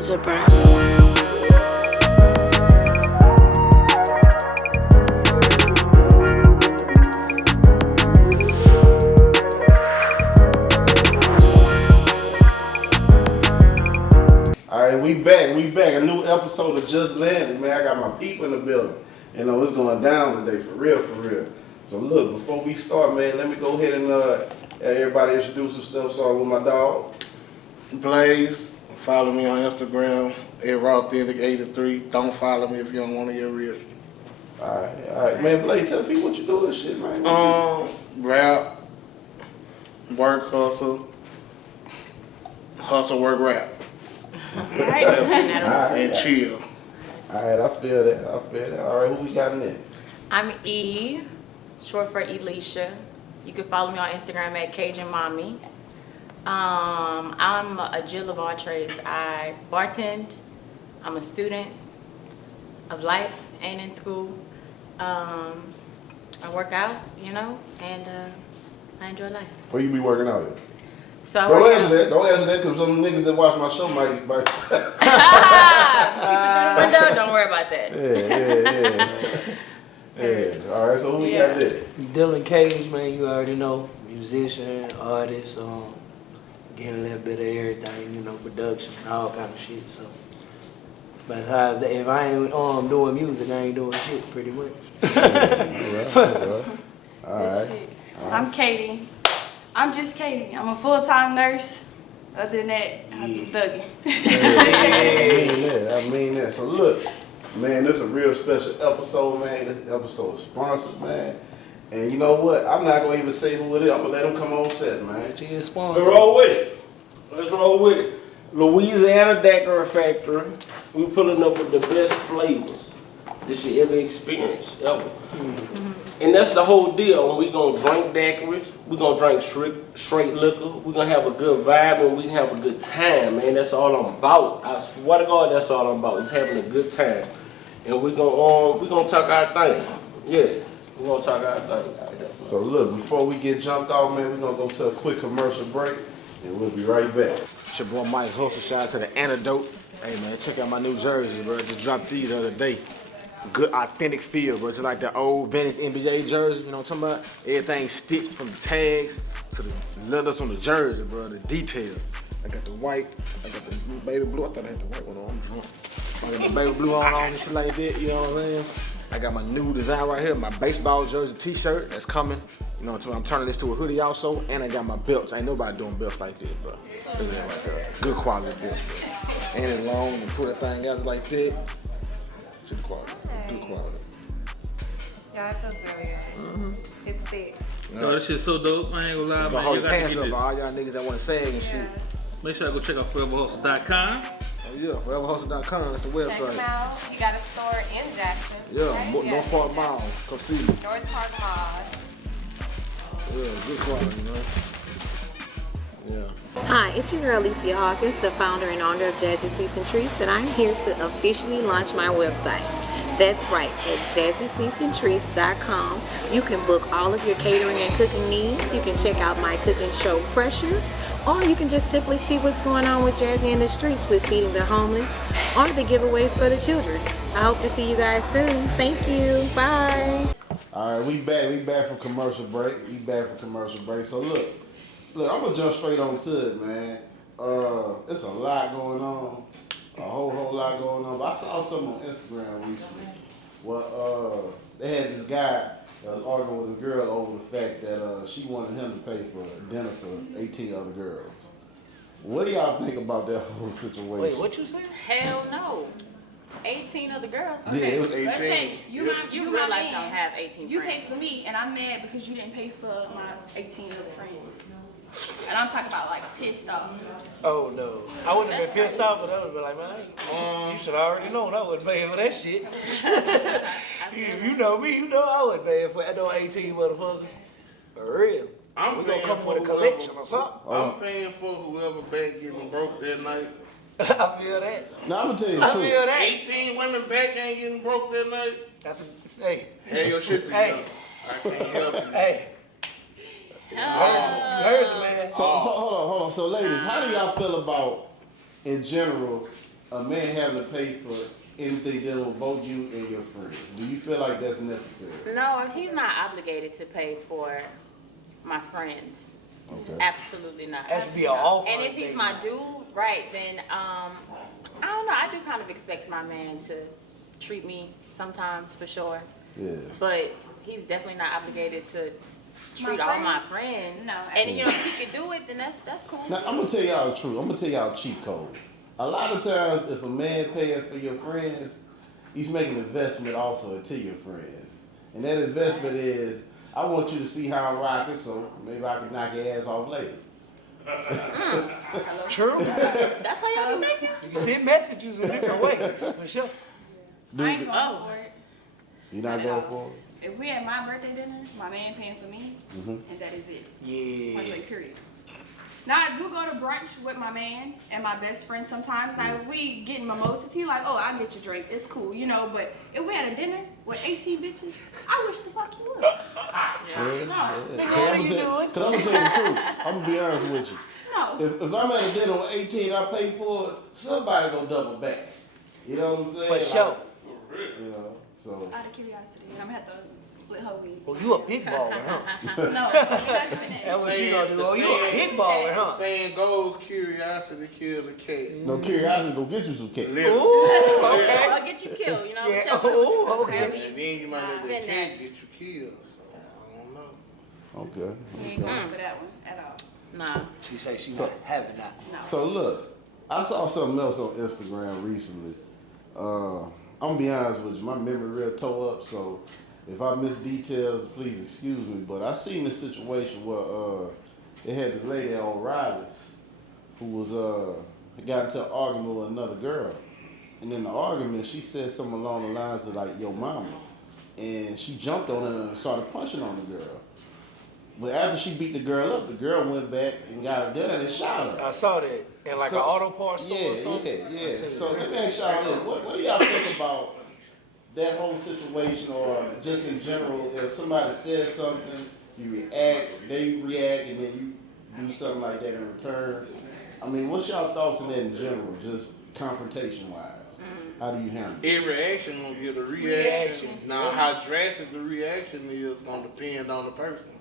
loser, bruh. Alright, we back. A new episode of Just Landed, man. I got my people in the building. You know, it's going down today, for real. So look, before we start, man, let me go ahead and have everybody introduce themselves. So with my dog. Blaze, follow me on Instagram, @rawthentic83. Don't follow me if you don't want to get rich. Alright, man, Blaze, tell people what you do and shit, man. Rap, work, hustle, work, rap. And chill. Alright, I feel that. Alright, who we got in there? I'm E, short for Elisha. You can follow me on Instagram at Cajun Mommy. I'm a Jill of all trades. I bartend. I'm a student of life and in school. I work out, and I enjoy life. Where you be working out at? So I Don't work answer out. that. Don't answer that because some niggas that watch my show might. Keep it through the window. Don't worry about that. Yeah. All right. So who we got there? Dylan Cage, man, you already know, musician, artist, getting a little bit of everything, production, all kind of shit. So, but if I ain't doing music, I ain't doing shit, pretty much. All right. I'm Caitiee. I'm just Caitiee. I'm a full-time nurse. Other than that, I be thugging. I mean that. So look, man, this is a real special episode, man. This episode is sponsored, man. And you know what? I'm not gonna even say who it is. I'm gonna let them come on set, man. Let's roll with it. Louisiana Daiquiri Factory. We pulling up with the best flavors that you ever experienced, ever. Mm-hmm. And that's the whole deal. We gonna drink daiquiris. We gonna drink straight liquor. We gonna have a good vibe and we can have a good time, man. That's all I'm about. I swear to God, that's all I'm about. Is having a good time. And we gonna talk our thing. Yeah, we gonna talk our thing. So look, before we get jumped off, man, we're gonna go to a quick commercial break, and we'll be right back. It's your boy Mike Hoocie. Shout out to the Antidote. Hey man, check out my new jerseys, bro. Just dropped these the other day. Good authentic feel, bro. Just like the old vintage NBA jersey, you know what I'm talking about? Everything stitched from the tags to the leathers on the jersey, bro. The detail. I got the white, I got the baby blue. I thought I had the white one on. I'm drunk. I got my baby blue on and shit like that, you know what I'm saying? I got my new design right here, my baseball jersey t-shirt that's coming. You know what I'm saying? I'm turning this to a hoodie also, and I got my belts. Ain't nobody doing belts like this, bro. Look at that right there. Good quality belts, bro. And it's long and pull that thing out like that. Good quality. Good quality. Yeah, it feels very good. It's thick. Yo, this shit's so dope. I ain't gonna lie, man. Hold You your gotta pants get up, this. all y'all niggas that want to sag and shit. Make sure I go check out foreverhustle.com. Oh yeah, foreverhustle.com. That's the website. Check them out. You got a store in Jackson. Yeah, right? North Park Mall. Come see me. North Park Mall. Yeah, good quality, man. Yeah. Hi, it's your girl Alicia Hawkins, the founder and owner of Jazzy Sweets and Treats, and I'm here to officially launch my website. That's right, at jazzysweetsandtreats.com. You can book all of your catering and cooking needs. You can check out my cooking show Pressure, or you can just simply see what's going on with Jazzy in the streets with feeding the homeless or the giveaways for the children. I hope to see you guys soon. Thank you. Bye. All right, we back from commercial break. So look, I'm gonna jump straight on to it, man. It's a lot going on, a whole lot going on. But I saw something on Instagram recently. Well, they had this guy that was arguing with his girl over the fact that she wanted him to pay for dinner for 18 other girls. What do y'all think about that whole situation? Wait, what you say? Hell no. 18 other girls. Yeah, it was 18. Let's say You you real my life man. don't have 18 You friends. paid for me, and I'm mad because you didn't pay for my 18 other friends. And I'm talking about like pissed off. Oh no. I wouldn't have That's been pissed crazy. off, but I would have been like, man, you should already know I wouldn't pay for that shit. you know me, you know I wouldn't pay for no 18 motherfuckers. For real. I'm We paying gonna come for with a collection or something. I'm paying for whoever back getting broke that night. I feel that. Now I'm gonna tell you the I truth. feel that. 18 women back ain't getting broke that night. That's a, hey. Have your shit together. Hey. I can't help you. Hey. You heard the man. So hold on. So ladies, how do y'all feel about, in general, a man having to pay for anything dealing with both you and your friends? Do you feel like that's necessary? No, he's not obligated to pay for my friends. Okay. Absolutely not. That should be an offer. And if he's my dude, right, then I don't know. I do kind of expect my man to treat me sometimes, for sure. Yeah. But he's definitely not obligated to treat My all my friends? friends. No. And you know, if he can do it, then that's cool. Now, I'm gonna tell y'all the truth. I'm gonna tell y'all a cheat code. A lot of times, if a man paying for your friends, he's making an investment also into your friends. And that investment is, I want you to see how I'm rocking, so maybe I can knock your ass off later. True. That's how y'all be thinking? You can send messages in different ways, for sure. I ain't going for it. You not going for it? If we at my birthday dinner, my man paying for me, and that is it. Yeah. Point blank, period. Now I do go to brunch with my man and my best friend sometimes. Now if we getting mimosas, he like, oh, I'll get you a drink. It's cool, you know. But if we had a dinner with 18 bitches, I wish the fuck you would. Cause I'm gonna tell you the truth. I'm gonna be honest with you. No. If I'm at a dinner with 18, I pay for it, somebody gonna double back. You know what I'm saying? For sure. You know, so. Out of curiosity, I'm gonna have to split her weed. Well, you a big baller, huh? No, we're not doing that. That's what you gonna do. Oh, you a big baller, huh? Saying goes, curiosity kills the cat. No, curiosity gonna get you some cake. Literally. Ooh, okay. I'll get you killed, you know? Yeah. Whichever. Ooh, okay. And then you might let that Spend cat that. get you killed. So I don't know. Okay. We ain't going for that one at all. Nah. She say she not having that. No. So look, I saw something else on Instagram recently. I'm gonna be honest with you, my memory real toe up, so if I miss details, please excuse me. But I seen this situation where they had this lady on O'Reilly's who was got into an argument with another girl, and in the argument she said something along the lines of like "yo mama," and she jumped on her and started punching on the girl. But after she beat the girl up, the girl went back and got a gun and shot her. I saw that in like an auto parts store or something. Yeah. So let me ask y'all this: what do y'all think about that whole situation, or just in general? If somebody says something, you react, they react, and then you do something like that in return. I mean, what's y'all thoughts on that in general, just confrontation-wise? How do you handle it? Every action gonna get a reaction. Now, how drastic the reaction is gonna depend on the person.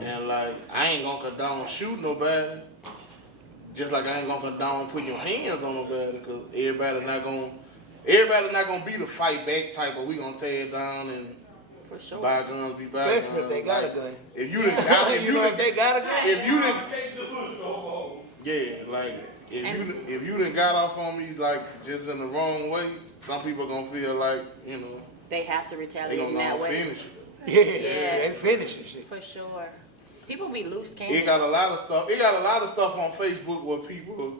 And like, I ain't gonna condone shooting nobody. Just like I ain't gonna condone putting your hands on nobody, because everybody not gonna be the fight back type, but we gonna tear it down and For sure. buy guns, be buy guns. Especially if they got a Like, gun. If you didn't got, if You you know if they didn't, got a gun. if you didn't, yeah, like if you didn't got off on me like just in the wrong way, some people gonna feel like, you know, They have to they retaliate gonna in go that and way. finish it. Yeah, they finishing shit. For sure. People be loose cannons. It got a lot of stuff. It got a lot of stuff on Facebook where people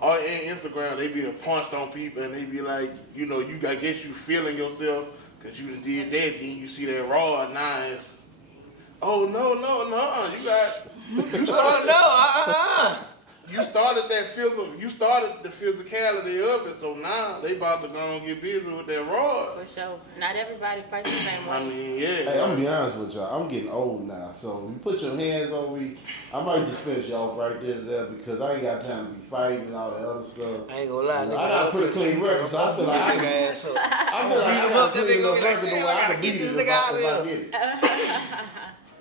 or in Instagram, they be punched on people and they be like, you know, I guess you feeling yourself because you done did that. Then you see that raw now it's, oh no, you started. You started you started the physicality of it. So now they about to go and get busy with that raw. For sure. Not everybody fight the same way. I mean, yeah. Hey, I'm gonna be honest with y'all. I'm getting old now, so you put your hands on me, I might just finish y'all right there to there because I ain't got time to be fighting and all that other stuff. I ain't gonna lie, I got a pretty clean record, so I feel like I got a clean enough record the way I can beat it if I get it.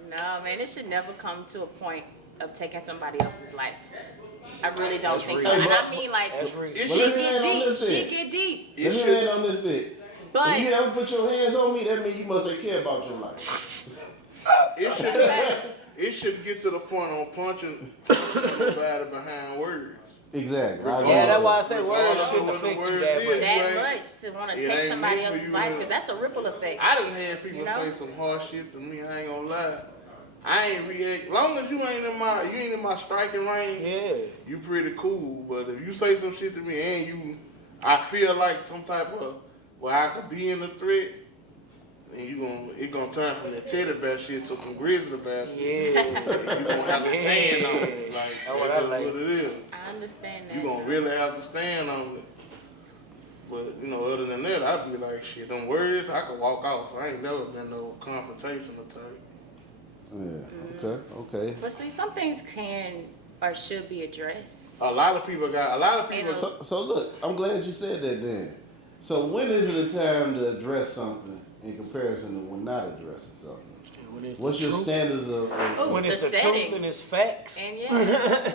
No, man, it should never come to a point of taking somebody else's life. I really don't think real. so. And Hey, I mean, like, That's real. she But let me get land on deep. this She then. get deep. Let me land on this thing. But If you ever put your hands on me, that means you must take care about your life. It should get to the point on punching nobody behind words. Exactly. I agree Yeah, that's with why I that. say words shouldn't affect you that much. that much to want to It take ain't somebody meant for else's you life, to- because that's a ripple effect. I done had people You know? say some harsh shit to me. I ain't gonna lie. I ain't react. Long as you ain't in my striking range, Yeah. you pretty cool. But if you say some shit to me and I feel like some type of where I could be in the threat, then it gonna turn from that teddy bear shit to some grizzly bear. Yeah. You gonna have to stand on it. Like That's what I that's like. what it is. I understand that. You gonna really have to stand on it. But other than that, I'd be like, shit, them words, I could walk off. I ain't never been no confrontational type. Yeah. Okay. But see, some things can or should be addressed. A lot of people. So look, I'm So look, I'm glad you said that then. So when is it a time to address something in comparison to when not addressing something? What's your standards of when it's the setting. truth and it's facts? And yeah,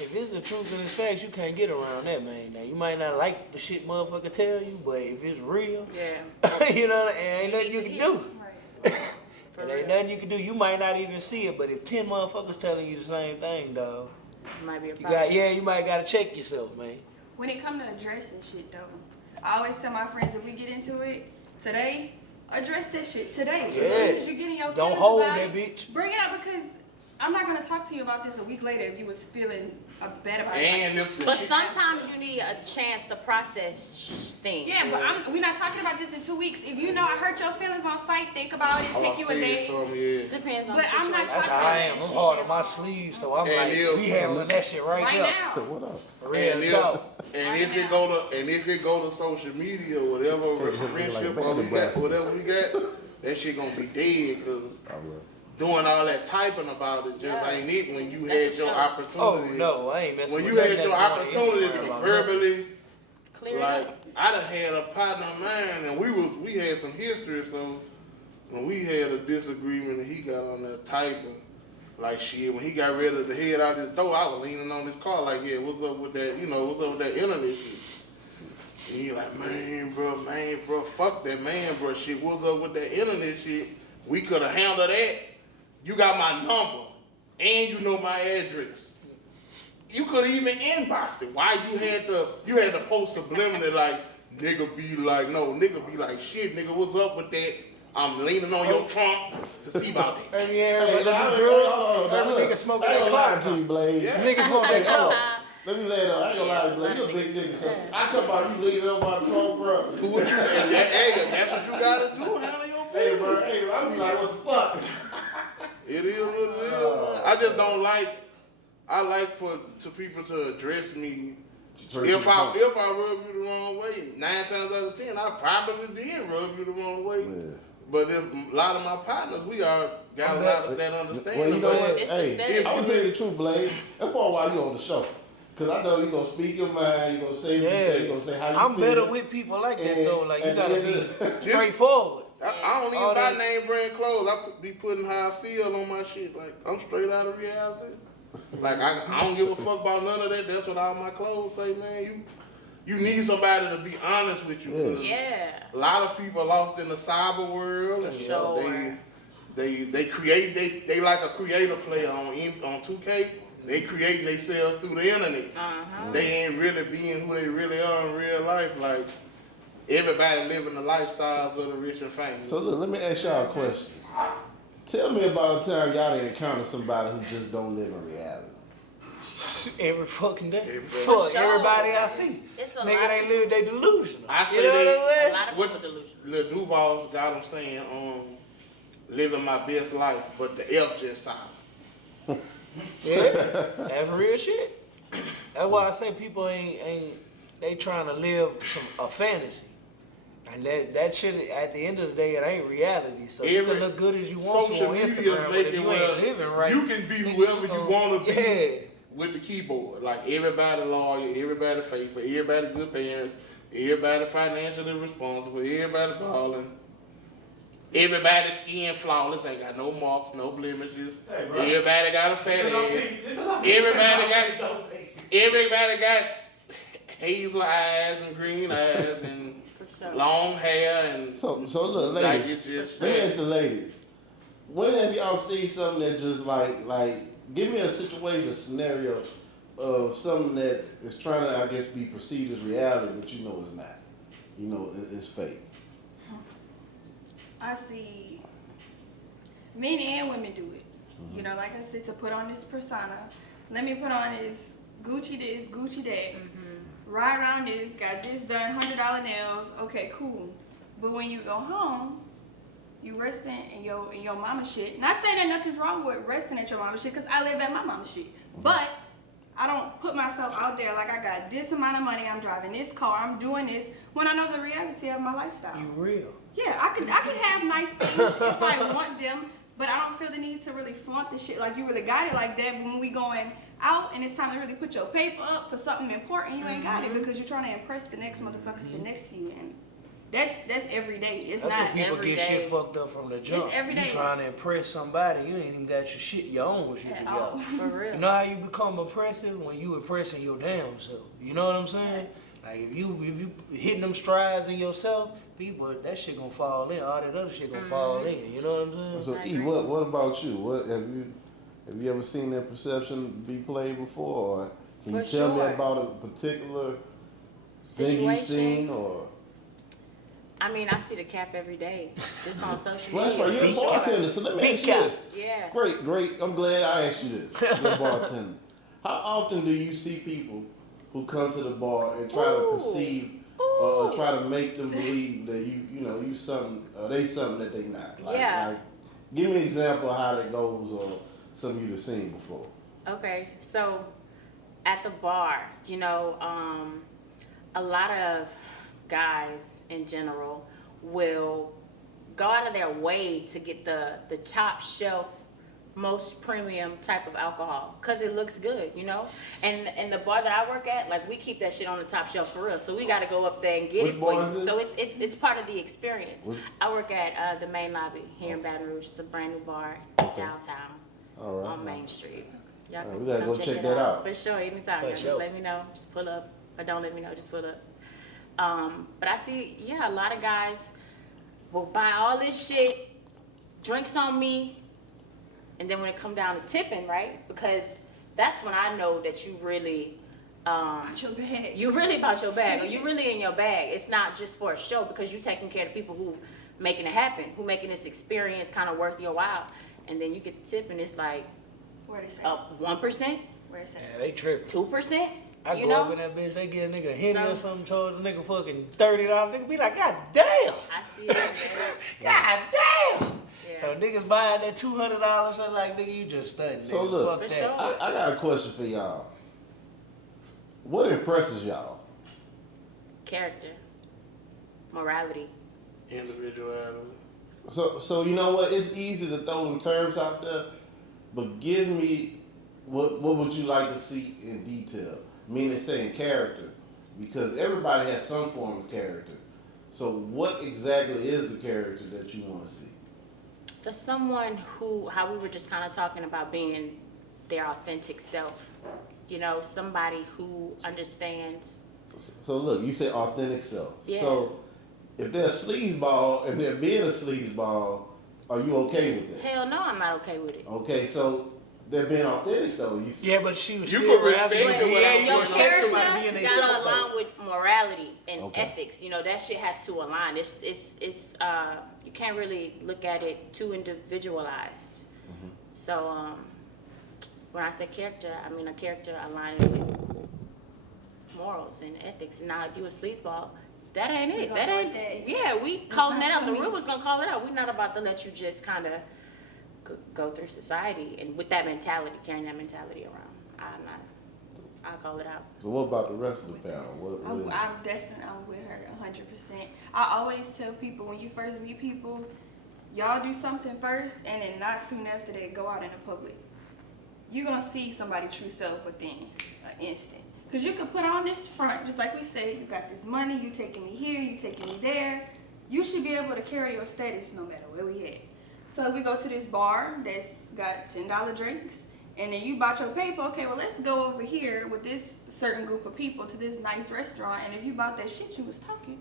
If it's the truth and it's facts, you can't get around that, man. Now, you might not like the shit motherfucker tell you, but if it's real, yeah. you know, it ain't nothing you can do. Right. It ain't nothing you can do. You might not even see it, but if 10 motherfuckers telling you the same thing, dog, Might be a you problem. you might gotta check yourself, man. When it comes to addressing shit though, I always tell my friends if we get into it today, address that shit today. Yeah. As soon as you're getting your Don't feelings hold about that it, bitch. bring it up because I'm not gonna talk to you about this a week later if you was feeling bad about it. And if the But shit, sometimes you need a chance to process things. Yeah, but we're not talking about this in 2 weeks. If you know I hurt your feelings on sight, think about it, take you a day. Depends on But the I'm not situation. That's how I am. I'm hard on my sleeve, so I'm And like, you- we handling that shit right Right now. now. So what up? Real talk. And if it go to social media or whatever friendship or whatever we got, that shit gonna be dead because doing all that typing about it just ain't it when you had your Oh opportunity. no, I ain't messing When with you had nothing your that's on opportunity Instagram to about verbally, Clear it like up. I done had a partner of mine and we had some history, so when we had a disagreement and he got on that typing, like shit, when he got ready to head out his door, I was leaning on his car like, yeah, what's up with that, what's up with that internet shit? And he like, man, bro, fuck that, man, bro, shit, what's up with that internet shit? We could have handled that. You got my number, and you know my address. You could even inbox it. Why you had to post subliminally like, nigga be like, no, nigga be like, shit, nigga, what's up with that? I'm leaning on your trunk to see about that. Have you ever Hey, every nigga smoking I ain't that gonna lie clock? to you, Blade. Yeah. Nigga smoke that Hold clock. on. Let me lay it on. I ain't gonna lie to you, Blade. You a big nigga, so I come out, you leaning on my trunk, bro. Do what you, and that's what you gotta do, handle your Hey, bro, business. hey, I be like, what the fuck? It is what it is, man. I just don't like, I like for people to address me. If I rub you the wrong way, 9 times out of 10, I probably did rub you the wrong way. Yeah. But if a lot of my partners, we are got a lot of that understanding. Well, you know what? It's the Hey, setting. I'm gonna tell you the truth, Blade. That's part why you on the show. Cause I know you gonna speak your mind, you gonna say what you say, you gonna say how you I'm feel. better with people like that though. Like you And gotta then- be straightforward. I don't even All buy that- name brand clothes. I be putting how I feel on my shit. Like I'm straight out of reality. Like I don't give a fuck about none of that. That's what all my clothes say, man. You need somebody to be honest with you. 'Cause Yeah. a lot of people are lost in the cyber world. And, Sure. they create they like a creator player on 2K. They creating themselves through the internet. Uh-huh. They ain't really being who they really are in real life. Like everybody living the lifestyles of the rich and famous. So look, let me ask y'all a question. Tell me about a time y'all done encounter somebody who just don't live in reality. Every fucking day. Every day. Fuck sure. everybody I see. It's a Nigga, lot. they live they delusional. I say You know what I'm A saying? lot of What- people delusional. Lil Duval's got him saying, living my best life, but the F just silent. Yeah, that's real shit. That's why I say people ain't they trying to live a fantasy. And that shit at the end of the day it ain't reality. So you can look good as you want to social on media Instagram, but if making you well, ain't living right, you can be whoever you want to be Yeah. with the keyboard. Like everybody loyal, everybody faithful, everybody good parents, everybody financially responsible, everybody balling. Everybody skin flawless, ain't got no marks, no blemishes. Everybody got a fat ass. Everybody got hazel eyes and green eyes and sure. long hair and So look, like ladies. it's just Let me ask the ladies. When have y'all seen something that just like give me a situation, a scenario of something that is trying to, I guess, be perceived as reality, but you know it's not. You know it's fake. I see men and women do it. You know, like I said, to put on this persona. Let me put on this Gucci this, Gucci that. Ride around this, got this done, $100 nails. Okay, cool. But when you go home, you resting in your mama shit. Not saying that nothing's wrong with resting at your mama shit, because I live at my mama shit. But I don't put myself out there like I got this amount of money, I'm driving this car, I'm doing this, when I know the reality of my lifestyle. You real. Yeah, I can have nice things if I want them, but I don't feel the need to really flaunt the shit like you really got it like that when we going out and it's time to really put your paper up for something important, you ain't got it because you're trying to impress the next motherfucker sitting next to you. And that's every day. It's That's not when people every get day. shit fucked up from the jump. It's every You day. trying to impress somebody, you ain't even got your own shit At all. together. For real. You know how you become impressive when you impressing your damn self. You know what I'm saying? Like if you hitting them strides in yourself, people that shit gonna fall in. All that other shit gonna fall in. You know what I'm saying? So E, what about you? What have you ever seen that perception be played before? Or can you For tell me sure. about a particular thing you've seen or? I mean, I see the cap every day. This on social Well, that's media. right. You're a bartender, so let me ask you this. Yeah. Great. I'm glad I asked you this. You're a bartender. How often do you see people who come to the bar and try to perceive or try to make them believe that you something, they something that they not? Like, give me an example of how that goes or something you've seen before. Okay, so at the bar, a lot of guys in general will go out of their way to get the top shelf, most premium type of alcohol because it looks good, And the bar that I work at, like we keep that shit on the top shelf for real. So we got to go up there and get it for you. So it's part of the experience. I work at the main lobby here in Baton Rouge. It's a brand new bar. It's downtown on Main Street. Y'all can we gotta come go check that out. for sure. Anytime, For just sure. let me know. Just pull up, or don't let me know. Just pull up. But I see, a lot of guys will buy all this shit, drinks on me, and then when it come down to tipping, right? Because that's when I know that you really, About your bag. you really about your bag, or you really in your bag. It's not just for a show because you taking care of the people who making it happen, who making this experience kind of worth your while. And then you get the tip, and it's like Where they say? up 1%, Where they say? Yeah, they tripping. 2%. I go up in that bitch, they get a nigga a Henny or something, charge a nigga fucking $30. Nigga be like, God damn! I see it, man. God damn! Yeah. So niggas buying that $200, something like, nigga, you just studying. So nigga. look, Fuck For that. sure. I got a question for y'all. What impresses y'all? Character, morality. Individuality. So you know what? It's easy to throw them terms out there, but give me what would you like to see in detail? Meaning saying character, because everybody has some form of character. So what exactly is the character that you want to see? That's someone who, how we were just kind of talking about being their authentic self. Somebody who understands. So look, you say authentic self. Yeah. So if they're a sleazeball and they're being a sleazeball, are you okay with that? Hell no, I'm not okay with it. Okay, so they're being authentic though. You see? Yeah, but she was You still could respect rather- it But without your being character somebody being they gotta self, align with morality and Okay. ethics. That shit has to align. It's you can't really look at it too individualized. So when I say character, I mean a character aligning with morals and ethics. Now, if you a sleazeball, that ain't it. That ain't. Yeah, we calling that out. The real was gonna call it out. We're not about to let you just kind of go through society and with that mentality, carrying that mentality around. I'm not. I'll call it out. So what about the rest of the panel? What is it? I'm with her 100%. I always tell people when you first meet people, y'all do something first, and then not soon after that, go out in the public. You're gonna see somebody's true self within an instant. Cause you can put on this front, just like we say, you got this money, you taking me here, you taking me there. You should be able to carry your status no matter where we at. So we go to this bar that's got $10 drinks, and then you bought your paper. Okay, well let's go over here with this certain group of people to this nice restaurant. And if you bought that shit you was talking,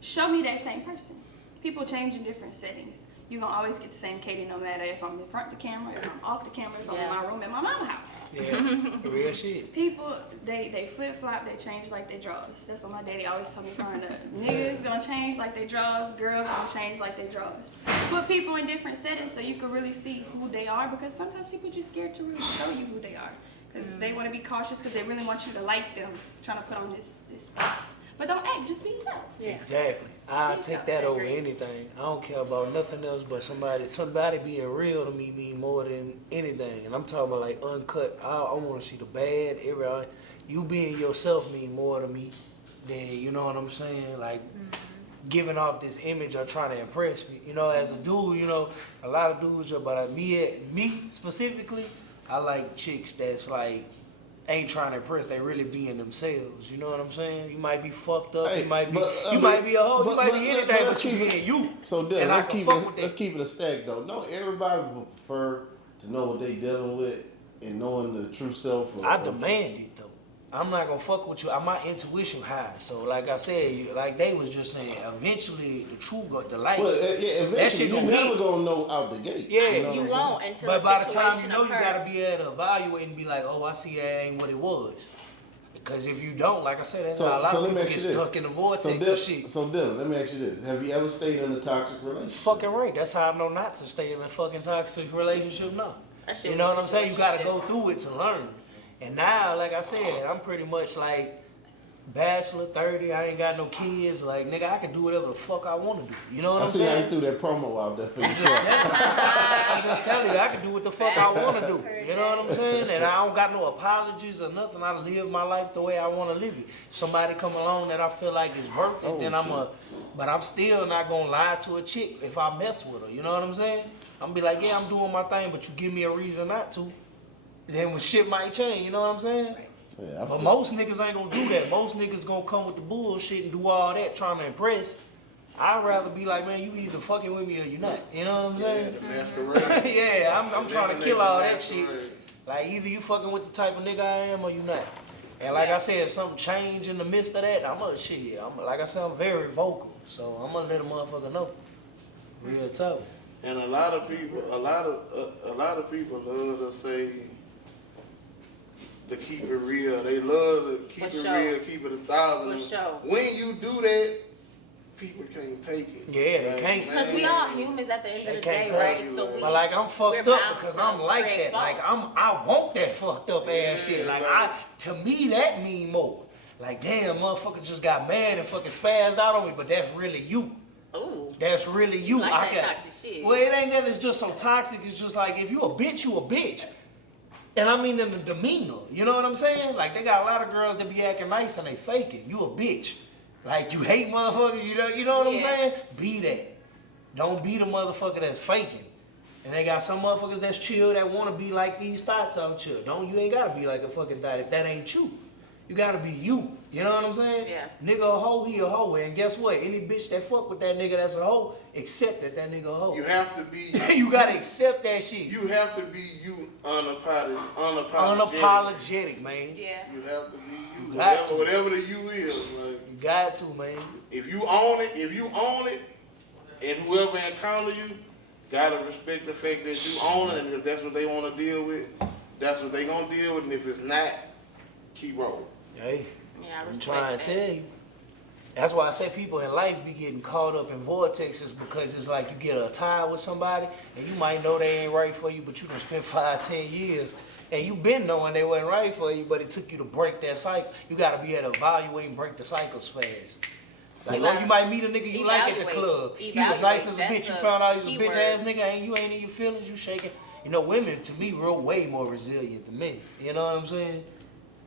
show me that same person. People change in different settings. You're gonna always get the same Caitiee no matter if I'm in front of the camera, if I'm off the camera, if I'm in my room at my mama's house. Yeah, real shit. People, they flip-flop, they change like they draws. That's what my daddy always told me growing up. Niggas gonna change like they draws, girls gonna change like they draws. Put people in different settings so you can really see who they are, because sometimes people just scared to really show you who they are. Because they want to be cautious because they really want you to like them, trying to put on this act. But don't act, just be yourself. Yeah. Exactly. I'll take that over anything. I don't care about nothing else but somebody being real to me mean more than anything. And I'm talking about like uncut. I want to see the bad. You being yourself mean more to me than, you know what I'm saying? Like giving off this image or trying to impress me. As a dude, a lot of dudes are, but me specifically, I like chicks that's like ain't trying to impress. They really being themselves. You know what I'm saying? You might be fucked up. Hey, you might be. but, You might be a hoe. You might be let's anything. But keep you it- being you. So then And I let's can keep fuck it. with Let's that. keep it a stack though. No, everybody would prefer to know what they dealing with and knowing the true self. I demand it though. I'm not gonna fuck with you. My intuition high. So like I said, like they was just saying, eventually the truth, the light. Well, yeah, that eventually shit you gonna never hit. gonna know out the gate. Yeah, know what I'm You saying? won't until But the by the time situation you know, you occur. gotta be able to evaluate and be like, oh, I see that ain't what it was. Because if you don't, like I said, that's how a lot So of let me people ask get you this. stuck in the vortex So of Dylan, shit. so Dylan, let me ask you this: have you ever stayed in a toxic relationship? Fucking right. That's how I know not to stay in a fucking toxic relationship now. That shit You know was what a I'm saying? You gotta situationship. go through it to learn. And now, like I said, I'm pretty much like bachelor, 30. I ain't got no kids. Like, nigga, I can do whatever the fuck I want to do. You know what I I'm see how saying? you threw that promo out there for you. I'm just telling you, I can do what the fuck I want to do. You know what I'm saying? And I don't got no apologies or nothing. I live my life the way I want to live it. Somebody come along that I feel like is worth it, then but I'm still not going to lie to a chick if I mess with her. You know what I'm saying? I'm going to be like, yeah, I'm doing my thing, but you give me a reason not to. Then when shit might change, you know what I'm saying? Yeah, But most niggas ain't gonna do that. Most niggas gonna come with the bullshit and do all that trying to impress. I'd rather be like, man, you either fucking with me or you not. You know what I'm Yeah, saying? the masquerade. Yeah, I'm trying to kill all that shit. Masquerade. Like either you fucking with the type of nigga I am or you not. And like I said, if something change in the midst of that, like I said, I'm very vocal. So I'm gonna let a motherfucker know. Real tough. And a lot of people love to say to keep it real. They love to keep For it sure. real, keep it 1,000. For sure. When you do that, people can't take it. Yeah, they can't. Because we all humans at the end of They the can't day, tell right? you, So like- we, But like I'm fucked we're up bound because to I'm like create that. Like faults. I want that fucked up ass Yeah, shit. Like like- to me that mean more. Like damn, motherfucker just got mad and fucking spazzed out on me, but that's really you. Ooh. That's really you. Like I that toxic shit. Well, it ain't that it's just so toxic. It's just like if you a bitch, you a bitch. And I mean in the demeanor. You know what I'm saying? Like they got a lot of girls that be acting nice and they faking. You a bitch. Like you hate motherfuckers. You know what I'm Yeah. saying? Be that. Don't be the motherfucker that's faking. And they got some motherfuckers that's chill that want to be like these thoughts out chill. You ain't gotta be like a fucking thought if that ain't you. You gotta be you. You know what I'm saying? Yeah. Nigga a hoe, he a hoe. And guess what? Any bitch that fuck with that nigga that's a hoe, accept that nigga a hoe. You have to be. You gotta accept that shit. You have to be you unapologetic. Unapologetic, man. Yeah. You have to be you. got to. Whatever the you is. Like, You got to, man. if you own it, and whoever encounter you, gotta respect the fact that you own it. And if that's what they want to deal with, that's what they gonna deal with. And if it's not, keep rolling. Hey, Yeah, I I'm respect trying that. to tell you. That's why I say people in life be getting caught up in vortexes because it's like you get a tie with somebody and you might know they ain't right for you, but you done spent 5-10 years and you been knowing they wasn't right for you, but it took you to break that cycle. You gotta be able to evaluate and break the cycles fast. Like, gotta you might meet a nigga you like at the evaluate. club. He was Evaluate. nice as a That's bitch. You a found out he was a keyword. bitch ass nigga and you ain't in your feelings, you shaking. You know, women to me real way more resilient than men. You know what I'm saying?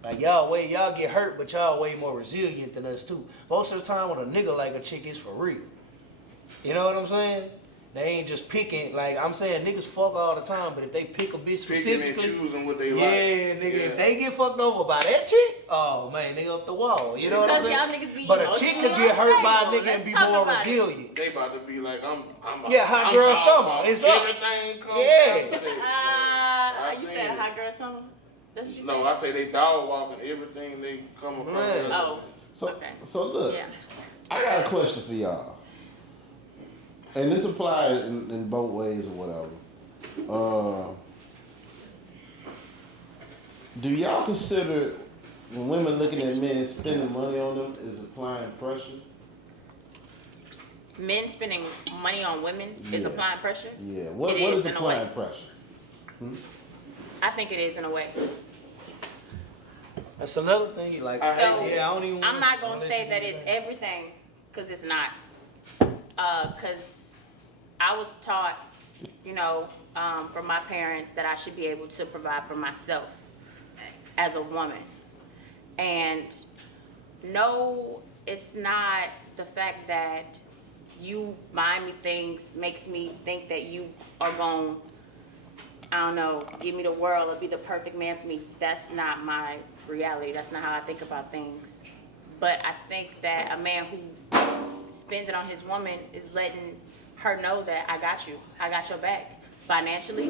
Like y'all get hurt, but y'all way more resilient than us too. Most of the time when a nigga like a chick, it's for real. You know what I'm saying? They ain't just picking, like I'm saying niggas fuck all the time, but if they pick a bitch Picking and specifically, choosing what they like. yeah, nigga, if they get fucked over by that chick, oh man, they up the wall. You know what I'm Because saying? y'all niggas be But a chick could emotionally get hurt by a unstable. nigga Let's and be talk more about it. resilient. They about to be like, I'm Yeah, hot I'm girl all summer. about It's up. everything comes Yeah. down to that. You seen said it. hot girl summer? That's what you No, said? I say they dog walking everything they come across. Right. Oh, So, okay. so look, Yeah. I got a question for y'all, and this applies in both ways or whatever. Do y'all consider when women looking at men spending money on them is applying pressure? Men spending money on women is Yeah. applying pressure? Yeah. What It is is, in a applying way. pressure? I think it is in a way. That's another thing. Like, So, I don't even. I'm not wanna gonna let say you that do it's everything, because it's not. Because I was taught, from my parents that I should be able to provide for myself as a woman. And no, it's not the fact that you buying me things makes me think that you are going, I don't know, give me the world or be the perfect man for me. That's not my reality. That's not how I think about things. But I think that a man who spends it on his woman is letting her know that I got you. I got your back. Financially,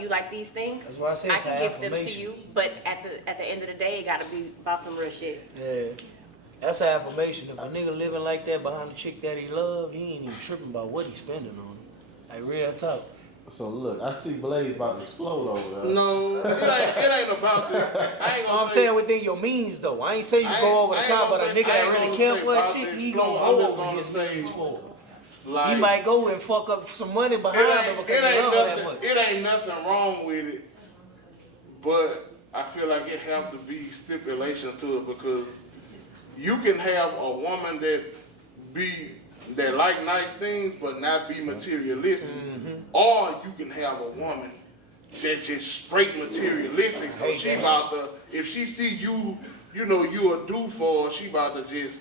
you like these things, That's why I said it's can an give them to affirmation. you. But at the end of the day, it gotta be about some real shit. Yeah. That's an affirmation. If a nigga living like that behind a chick that he love, he ain't even tripping about what he spending on. Like real talk. So look, I see Blaze about to explode over there. No, it ain't about that. I ain't gonna I'm say, saying within your means though. I ain't saying you go over the top, but a nigga that really care for a chick, he gonna go over his means for her. like, He might go and fuck up some money behind her because he love her that much. it ain't nothing wrong with it, but I feel like it have to be stipulation to it because you can have a woman that like nice things but not be materialistic, or you can have a woman that just straight materialistic. So she about to, if she see you, you know you a do for her, she about to just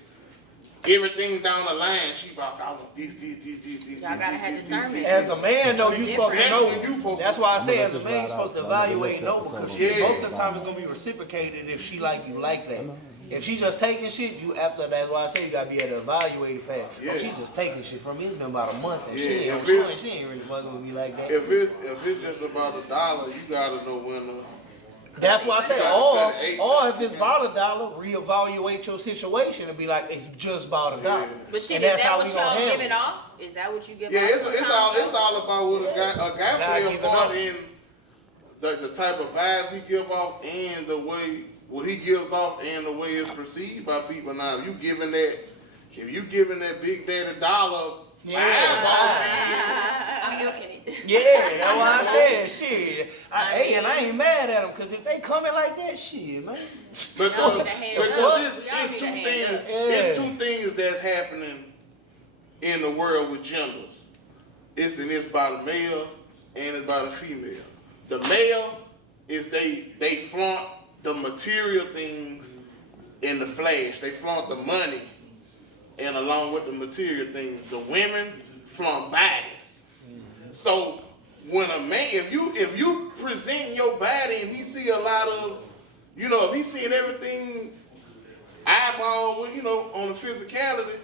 everything down the line. She about to, I want this. Y'all gotta have discernment. As a man though, you supposed to That's know. what you supposed to That's why I say I'm as a gonna man, let you're this supposed to ride out. evaluate I'm no gonna let because that Yeah. most of the time it's gonna be reciprocated if she like you like that. If she just taking shit, you after that's why I say you gotta be able to evaluate it fast. Yeah. Oh, she just taking shit from me. It's been about a month and Yeah, she ain't if it- she ain't really fucking with me like that. If it's just about $1, you gotta know when to. That's why I say, gotta or cut it ASAP. if it's about $1, reevaluate your situation and be like, it's just about $1. But shit, And is that's that how what we gonna y'all handle giving it. off? Is that what you give Yeah, off? it's sometimes? all about what a guy God play a give it part up. in the type of vibes he give off and the way what he gives off and the way it's perceived by people. Now, if you giving that Big Daddy dollar vibe off, I'm milking it. Yeah, that's why I said shit. Hey, and I ain't mad at them because if they coming like that, shit, man. because Y'all need to hand up. it's two Y'all need to things. hand up. It's two things that's happening in the world with genders. It's by the males and it's by the female. The male is they flaunt the material things in the flash. They flaunt the money, and along with the material things, the women flaunt bodies. So when a man, if you present your body and he see a lot of, if he's seeing everything eyeball, on the physicality,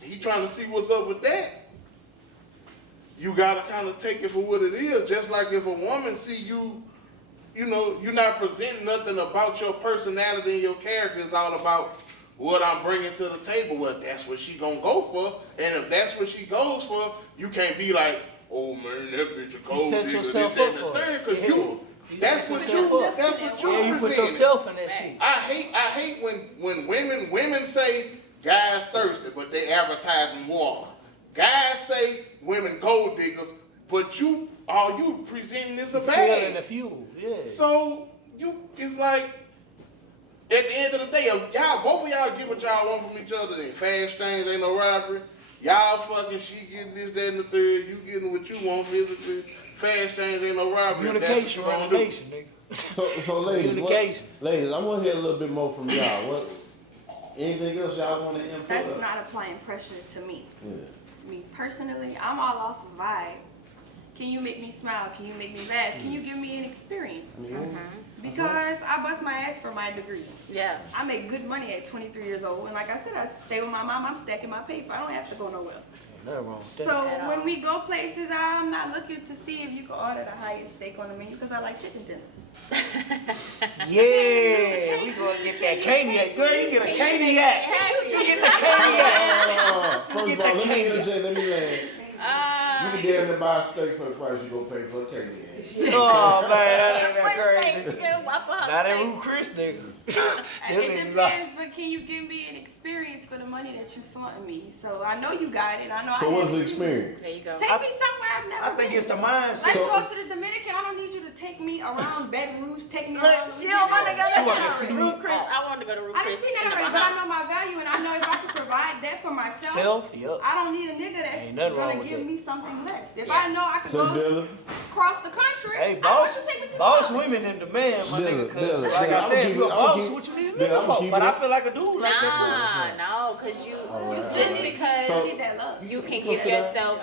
he trying to see what's up with that. You gotta kind of take it for what it is. Just like if a woman see you, you're not presenting nothing about your personality and your character. It's all about what I'm bringing to the table. Well, that's what she gonna go for. And if that's what she goes for, you can't be like, oh man, that bitch a gold set digger, this, yourself that, up and the for it. third. Because You that's set what yourself you up. You put presenting. yourself in that shit. I hate when women say guys thirsty, but they advertising water. Guys say women gold diggers, but you presenting this a Feeling the bag. fuel, yeah. So it's like at the end of the day, if both of y'all get what y'all want from each other. Ain't fast change, ain't no robbery. Y'all fucking, she getting this, that, and the third. You getting what you want physically. Fast change, ain't no robbery. Communication, That's what you gonna do. relation, nigga. So ladies, Communication. ladies, I want to hear a little bit more from y'all. Anything else y'all want to input? That's not applying pressure to me. Yeah. Me personally, I'm all off of vibe. Can you make me smile? Can you make me laugh? Can you give me an experience? Because I bust my ass for my degree. Yeah. I make good money at 23 years old. And like I said, I stay with my mom. I'm stacking my paper. I don't have to go nowhere. Nothing wrong with that. So At when all. we go places, I'm not looking to see if you can order the highest steak on the menu because I like chicken tenders. Yeah, we gonna get that Caitiee. Girl, you get a Caitiee. You get the Caitiee. First of all, let me interject. Let me land. You can get in there buy a steak for the price you gonna pay for a cake. Oh man, that ain't that crazy. Not that Rue Chris nigga. It depends, but can you give me an experience for the money that you fronting me? So I know you got it. I know. So I what's have the it too. experience? There you go. Take me somewhere I've never I think been. it's the mindset. Let's So- go to the Dominican. I don't need you to take me around Baton Rouge. Take me Look, around. she don't want to go She to wanna get Rue food. Chris. I wanted to go to Rue I Chris. done seen that in the already, but I know Bahamas. my value, and I know if I can provide that for myself, Self, yup. I don't need a nigga Ain't that's nothing wrong gonna with give that. me something less. If Yeah. I know I can So go, Dylan, across the country. Hey, I want you to take me to boss the women in demand, my nigga. Cause Dilla, like Dilla, I said, I'ma you a keep it- boss, I'ma what you need Dilla, nigga I'ma for? keep But it- I feel like a dude like that No, because you Alright, just alright. because So- need that love. you can give yourself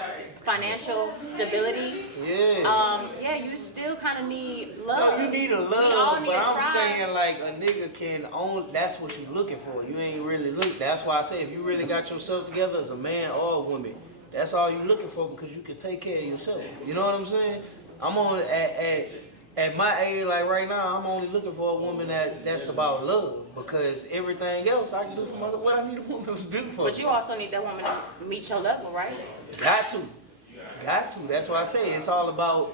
financial stability. too. Yeah. Yeah, you still kind of need No, love. you need a We all love, need but a I'm tribe. saying like a nigga can only, that's what you looking for. You ain't really look. That's why I say if you really got yourself together as a man or a woman, that's all you looking for because you can take care of yourself. You know what I'm saying? I'm on at my age, like right now, I'm only looking for a woman that's about love because everything else I can do for myself. What I need a woman to do for But me. you also need that woman to meet your level, right? Got to. That's why I say it's all about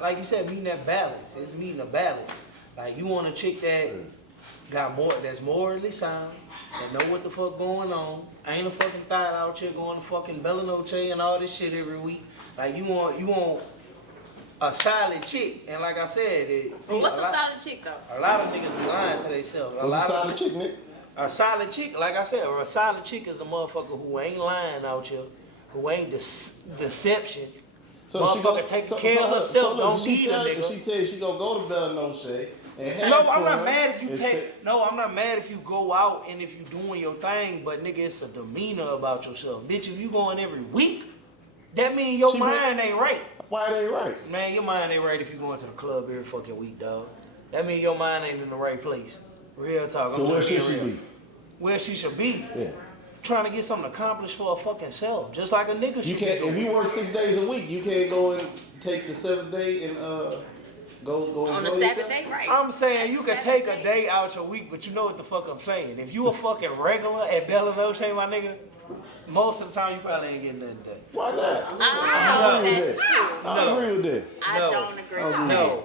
like you said, meeting that balance. It's meeting a balance. Like you want a chick that got more, that's morally sound, that know what the fuck going on. Ain't a fucking thought out here going to fucking Bella Noche and all this shit every week. Like you want a solid chick. And like I said, But what's a solid chick though? a lot of niggas be lying to themselves. What's a solid chick, Nick? A solid chick, like I said, or a solid chick is a motherfucker who ain't lying out here, who ain't deception. Motherfucker taking care of herself, don't need a nigga. If she tell you she gonna go to Bella Noche and have No, I'm fun not mad if you and take. No, I'm not mad if you go out and if you doing your thing, but nigga, it's a demeanor about yourself, bitch. If you going every week, that mean your mind ain't right. Why it ain't right? Man, your mind ain't right if you going to the club every fucking week, dog. That mean your mind ain't in the right place. Real talk. So I'm where just should being she real. be? Where she should be? Yeah. Trying to get something accomplished for her fucking self, just like a nigga should You can't. be If doing. you work 6 days a week, you can't go and take the 7th day and go On enjoy the yourself? Saturday, right? I'm saying you can That's take a Saturday. day out your week, but you know what the fuck I'm saying. If you a fucking regular at Bella Noche, my nigga, most of the time you probably ain't getting nothing done. Why not? I agree with that's that. true. I agree with that. I No. don't agree. I agree.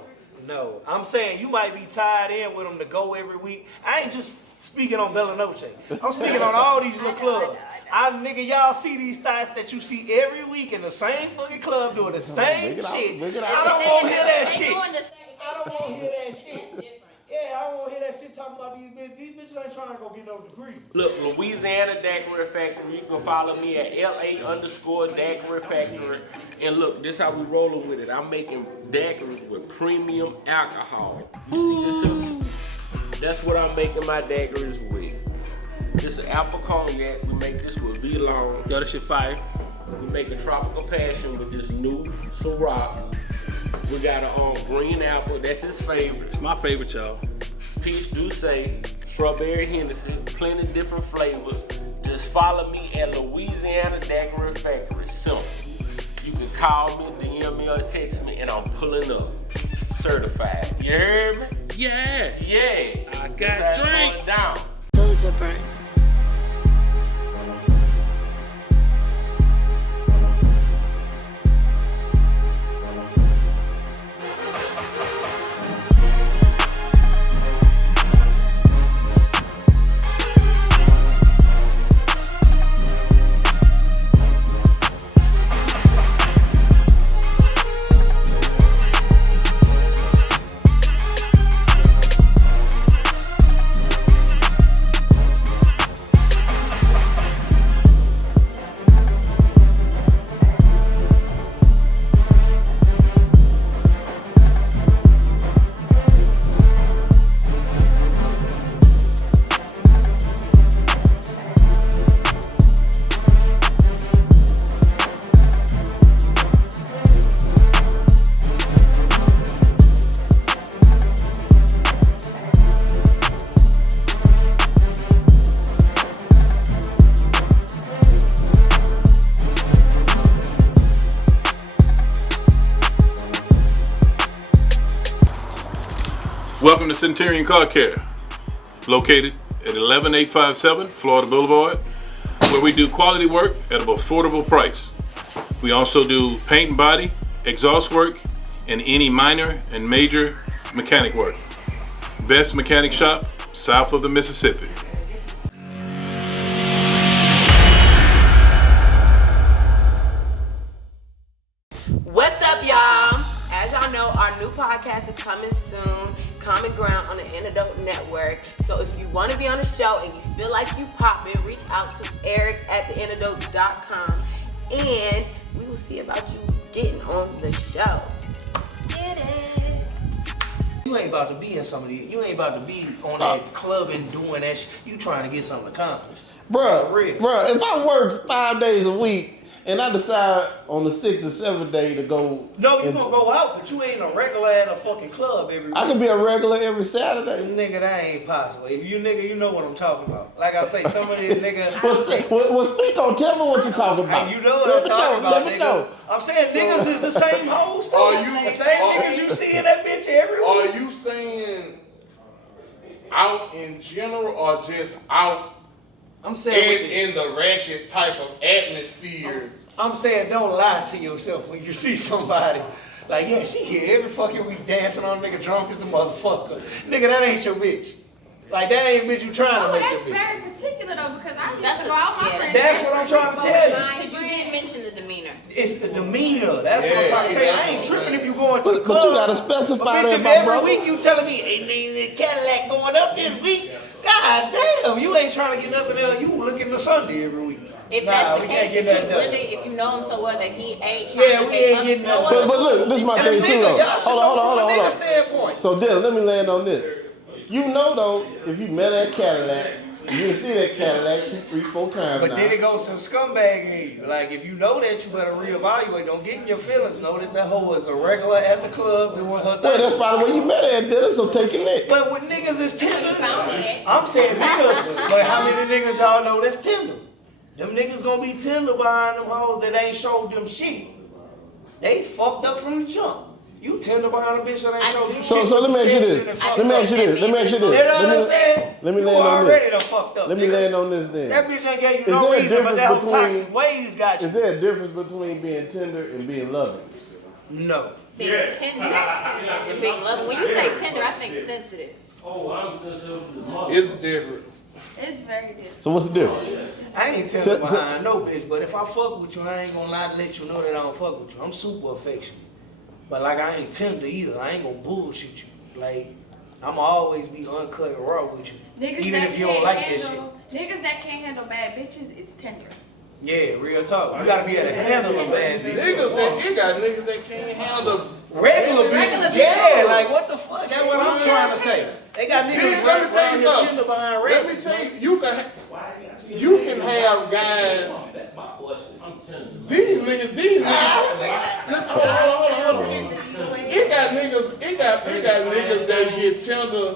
No. I'm saying you might be tied in with them to go every week. I ain't just speaking on Bella Noche. I'm speaking on all these little clubs. Nigga, y'all see these thoughts that you see every week in the same fucking club doing the same Bring it out, shit. bring it out. I don't want to hear that They shit. doing the same I don't want to hear that It's shit. different. Yeah, I don't want to hear that shit talking about these bitches. These bitches ain't trying to go get no degree. Look, Louisiana Daiquiri Factory. You can follow me at LA_Daiquiri Factory. And look, this how we rolling with it. I'm making daiquiris with premium alcohol. You see this here? That's what I'm making my daiquiris with. This is apple cognac. We make this with V-Long. Yo, this shit fire. We make a tropical passion with this new Ciroc. We got a green apple. That's his favorite. It's my favorite, y'all. Peach Douce, strawberry Hennessy, plenty different flavors. Just follow me at Louisiana Daiquiri Factory. Simple. You can call me, DM me, or text me, and I'm pulling up. Certified. You heard me? Yeah. Yeah. I got This how it's drink. going down. Those are burnt. Welcome to Centurion Car Care, located at 11857 Florida Boulevard, where we do quality work at an affordable price. We also do paint and body, exhaust work, and any minor and major mechanic work. Best mechanic shop south of the Mississippi. What's up, y'all? As y'all know, our new podcast is coming soon. Common Ground on the Antidote Network. So if you want to be on the show and you feel like you popping, reach out to Eric at theantidote.com. And we Hoocie about you getting on the show. Get it. You ain't about to be in some of these. You ain't about to be on that club and doing that shit. You trying to get something accomplished. Bruh, if I work 5 days a week and I decide on the 6th or 7th day to go. No, you gonna go out, but you ain't a regular at a fucking club every week. I can be a regular every Saturday. Nigga, that ain't possible. If you nigga, you know what I'm talking about. Like I say, some of these niggas. Well, speak on. Tell me what you talking about. You know what I'm talking about, let me nigga. know. I'm saying niggas is the same hoes too. The same niggas you see in that bitch every week. Are you saying out in general or just out? I'm saying in the ratchet type of atmospheres. I'm saying don't lie to yourself when you see somebody. Like, yeah, she here every fucking week dancing on a nigga drunk as a motherfucker. Nigga, that ain't your bitch. Like, that ain't bitch you trying to make that's your bitch. very particular though, because I That's used to go out my yeah, friends. That's what I'm trying to tell you. Because you didn't mention the demeanor. It's the demeanor. That's what I'm trying to say. I ain't tripping if you going to the club. But you gotta specify bitch, that, if my every brother. week you telling me, hey, nigga, the Cadillac going up this week. God damn, you ain't trying to get nothing else. You looking to Sunday every week. If Nah, that's we the can't case, get if nothing you done. really, if you know him so well that he ain't trying Yeah, to we pay ain't getting no nothing. But look, this is my And thing nigga, too, though. y'all should know from a nigga Hold on. standpoint. So Dylan, let me land on this. You know though, if you met that Cadillac, you see that Cadillac 2, 3, 4 times But now. then it goes to the scumbag in you. Like, if you know that, you better reevaluate. Don't get in your feelings. Know that that hoe is a regular at the club doing her thing. Well, that's probably where you met her at, Dylan, so take it lit. But with niggas, it's tender. I'm saying niggas, but how many niggas y'all know that's tender? Them niggas gonna be tender behind them hoes that ain't showed them shit. They fucked up from the jump. You tender behind a bitch that ain't showed you shit. So let me ask you this. Let me ask you this. You know what I'm saying? Let me You land on already this. done fucked up. Let me nigga. land on this then. That bitch ain't gave you Is no there a reason, but that whole difference toxic ways got you. Is there a difference between being tender and being loving? No. Being tender and being loving. When you say tender, I think sensitive. It's different. It's very different. So what's the difference? I ain't tender behind no bitch, but if I fuck with you, I ain't gonna lie to let you know that I don't fuck with you. I'm super affectionate. But like, I ain't tender either. I ain't gonna bullshit you. Like, I'ma always be uncut and raw with you. Niggas even that if you don't can't like that shit. handle, niggas that can't handle bad bitches is tender. Yeah, real talk. You gotta be able to handle a bad bitch. You got niggas that can't handle regular bitches. Yeah, like what the fuck? That's what I'm trying to say. They got niggas Let me tell around you here something. tender behind Let me ratchets. tell you, you can have guys. That's my question. I'm telling These niggas. Hold on. It got niggas that get tender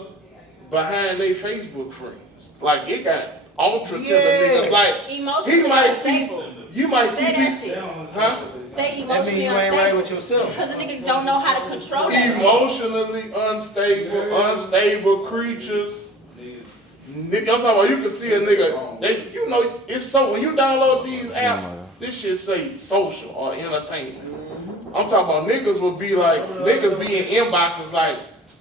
behind their Facebook friends. Like it got ultra tender niggas. Like Emotionally he might see, unstable. you might Say see that people, shit. huh? Say That mean emotionally you ain't right with yourself. Because the niggas don't know how to control that. Emotionally unstable creatures. Nigga, I'm talking about you can see a nigga, you know, it's so, when you download these apps, this shit say social or entertainment. I'm talking about niggas will be like, niggas be in inboxes like,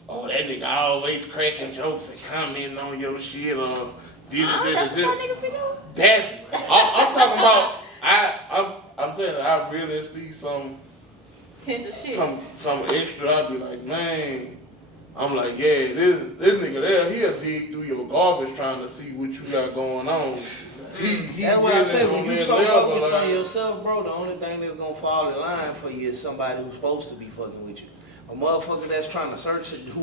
oh, that nigga always cracking jokes and commenting on your shit or That's what niggas be doing. That's, I'm talking about, I'm telling you, I really see some Tender shit. some extra, I'd be like, man, I'm like, yeah, this nigga there, he'll dig through your garbage trying to see what you got going on. He That's what really I said. When on you that so level, focused like, on yourself, bro, the only thing that's gonna fall in line for you is somebody who's supposed to be fucking with you. A motherfucker that's trying to search it, who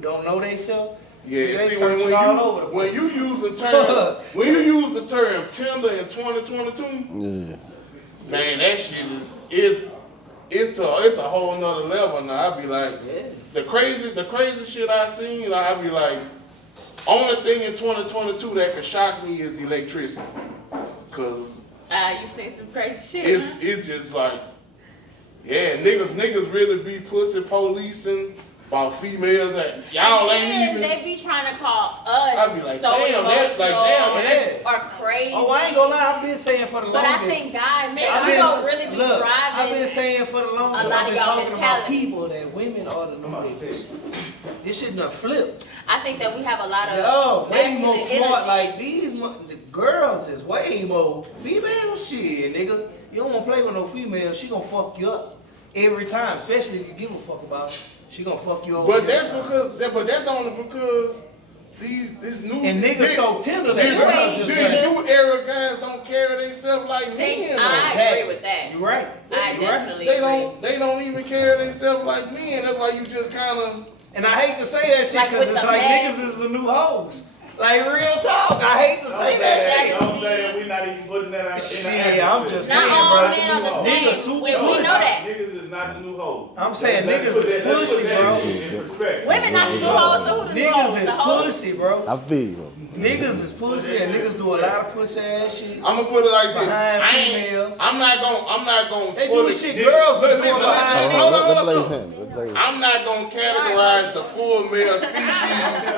don't know themselves. yeah, they see, searching all over the place. when you use the term tender in 2022, Yeah. man, that shit it's a whole nother level now. I be like, the crazy shit I seen, I be like, only thing in 2022 that could shock me is electricity, cause You've seen some crazy shit. Huh? it's just like, yeah, niggas really be pussy policing about females that y'all ain't even. They be trying to call I us be like, so damn, that's like, emotional damn, or crazy. Oh, I ain't gonna lie, I've been saying for the But longest. I think guys, they I've been- don't really be look, driving. I've been saying for the longest, a lot I've of been y'all talking about mentality. people that women are the new niggas. This shit done flipped. I think that we have a lot of Yo, way masculine more smart. energy. Like the girls is way more female shit, nigga. You don't wanna play with no female, she gonna fuck you up every time. Especially if you give a fuck about her. She gonna fuck you over. But that's only because this new And niggas so tender these that girls just new era guys don't carry themselves like men. I agree with that. You right. I definitely They agree. they don't even carry themselves like men. That's why you just kind of. And I hate to say that shit Like because with it's the like mess. niggas is the new hoes. Like real talk. I hate to say that shit. I'm saying we not even putting that out in the Shit, I'm just Not saying, all bro. men are the Niggas same. super We know pussy. that. Niggas is not the new hoes. I'm saying Let's niggas put is that- let's pussy, put that bro. in perspective. Women not the new hoes, so who the new hoes? Niggas is The hoes? pussy, bro. I feel you. Niggas is pussy and niggas do a lot of pussy ass shit. I'm gonna put it like this. Behind I ain't- females. I'm not gonna They fully. do shit girls was doing Listen, behind listen, females. hold on, Let's hold blaze on. him. Let's blaze him. I'm not gonna categorize the full male species.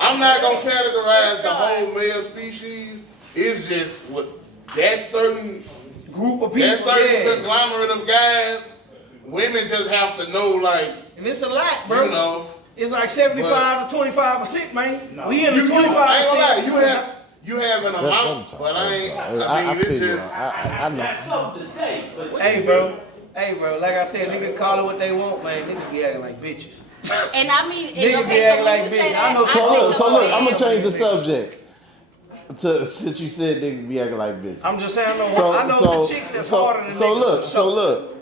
I'm not gonna categorize the whole male species. It's just what that certain Group of that people, certain yeah. conglomerate of guys. Women just have to know, like, And it's a lot, bro. you know. It's like 75 to 25%, man. No. We in the I ain't gonna lie. 25%. You have an amount, but I ain't. I mean, feel it's you. just. I know. Got something to say. But Hey, bro, like I said, niggas call it what they want, man. Niggas be acting like bitches. And I mean, Niggas be okay, acting so like when you bitches. say I know that, So think look, the so look, women- I'm gonna change the subject. Since you said niggas be acting like bitches. I'm just saying, I know some chicks that's harder than niggas. So look.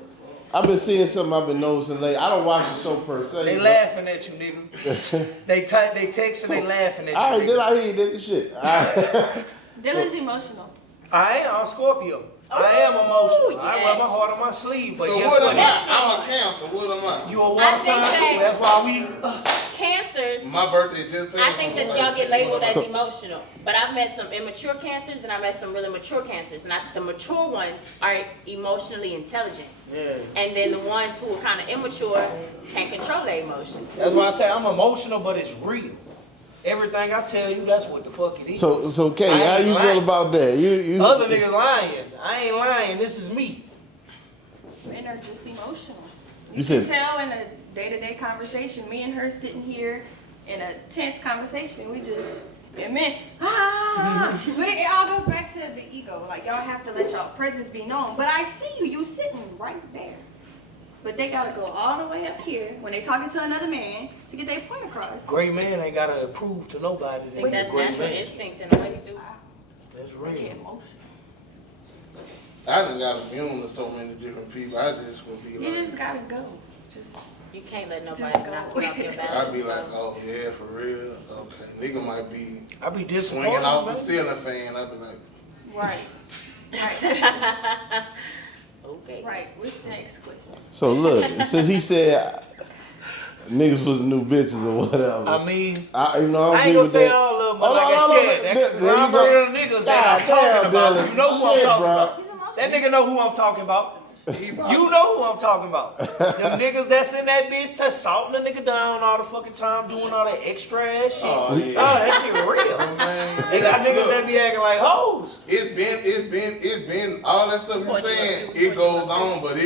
I've been seeing something I've been noticing lately. I don't watch the show per se. They but- laughing at you, nigga. They text and they laughing at you. All right, nigga. then I hear you, nigga. Shit. All right. Dylan's emotional. I'm Scorpio. I am emotional. I wear my heart on my sleeve, but So guess what what? am I? I'm a Cancer. What am I? You a I water think sign too. that- That's why we. Cancers, My birthday just passed. I think that y'all get labeled as So- emotional. But I've met some immature cancers and I've met some really mature cancers. And the mature ones are emotionally intelligent. Yeah. And then the ones who are kind of immature can't control their emotions. That's why I say I'm emotional, but it's real. Everything I tell you, that's what the fuck it is. So Kay, I how ain't you lying. feel about that? You Other niggas lying. I ain't lying. This is me. Men are just emotional. You You said- can tell in a day-to-day conversation, me and her sitting here in a tense conversation, we just, and men, but it all goes back to the ego. Like, y'all have to let y'all presence be known. But I see you sitting right there. But they gotta go all the way up here when they talking to another man to get their point across. Great man ain't gotta prove to nobody. I That think he's a that's great natural man. instinct in a way too. That's They real. get emotional. I done got immune to so many different people. I just would be You like, just gotta go. Just You can't let nobody Just go. knock you off your balance. I'd be like, oh yeah, for real. Okay, nigga might be I be disappointed. swinging off the man. ceiling fan. I'd be like, right, right, Okay. right. What's the next question? So look, since he said niggas was the new bitches or whatever. I mean, you know, I ain't agree gonna with say that. all of them, but Hold like on, I hold on, said, there that's you go. the niggas that I'm God talking damn, about. Dylan. You know who I'm Shit, talking bro. about. That nigga know who I'm talking about. he about You know who I'm talking about. Them niggas that's in that bitch that's salting a nigga down all the fucking time, doing all that extra ass shit. Oh, Oh, yeah. that shit real. Man, They got niggas look, that be acting like hoes. It's been all that stuff you saying. It goes on, but